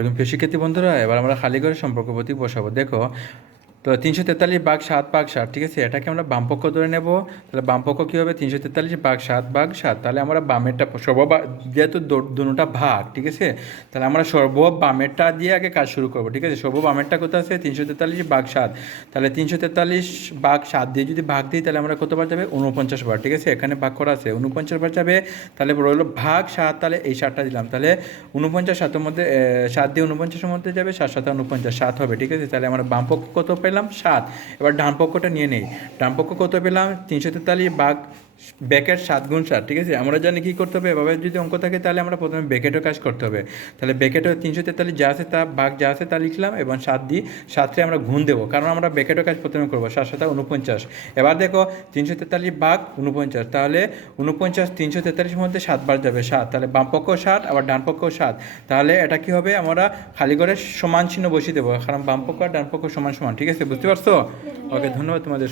একদম প্রিয় শিক্ষার্থী বন্ধুরা, এবার আমরা খালি করে সম্পর্ক প্রতি বসাবো। দেখো, তো 343 ভাগ 7 ভাগ 7, ঠিক আছে, এটাকে আমরা বামপক্ষ ধরে নেব। তাহলে বামপক্ষ কী হবে? 343 ভাগ 7 ভাগ 7। তাহলে আমরা বামেরটা যেহেতু দুটোটা ভাগ, ঠিক আছে, তাহলে আমরা বামেরটা দিয়ে আগে কাজ শুরু করবো, ঠিক আছে। বামেরটা কত আছে? 343 ভাগ 7। তাহলে 343 ভাগ 7 দিয়ে যদি ভাগ দিই তাহলে আমরা কতবার যাবে? 49 বার, ঠিক আছে। এখানে ভাগ করা আছে, 49 বার যাবে। তাহলে রইলো ভাগ 7, তাহলে এই 7টা দিলাম। তাহলে 49 7-এর মধ্যে 7 দিয়ে 49-এর মধ্যে যাবে, 7 7 49, 7 হবে, ঠিক আছে। তাহলে আমরা বামপক্ষ কত পেলাম? 7। এবার ডান পক্ষটা নিয়ে নেই। ডান পক্ষ কত পেলাম? 343 ভাগ ব্যাকেট 7 গুণ 7, ঠিক আছে। আমরা জানি কী করতে হবে, এভাবে যদি অঙ্ক থাকে তাহলে আমরা প্রথমে ব্যাকেটও কাজ করতে হবে। তাহলে ব্যাকেটও 343 যা আছে তা ভাগ যা আছে তা লিখলাম, এবং 7 দিই, 7রে আমরা গুণ দেবো, কারণ আমরা ব্যাকেটও কাজ প্রথমে করবো। 7 7 49। এবার দেখো, 343 ভাগ 49, তাহলে 49 343-এর মধ্যে 7 বার যাবে, 7। তাহলে বামপক্ষ 7, আবার ডান পক্ষ 7। তাহলে এটা কি হবে? আমরা খালি করে সমান চিহ্ন বসিয়ে দেবো, কারণ বামপক্ষ আর ডান পক্ষ সমান সমান, ঠিক আছে। বুঝতে পারছো? ওকে, ধন্যবাদ তোমাদের।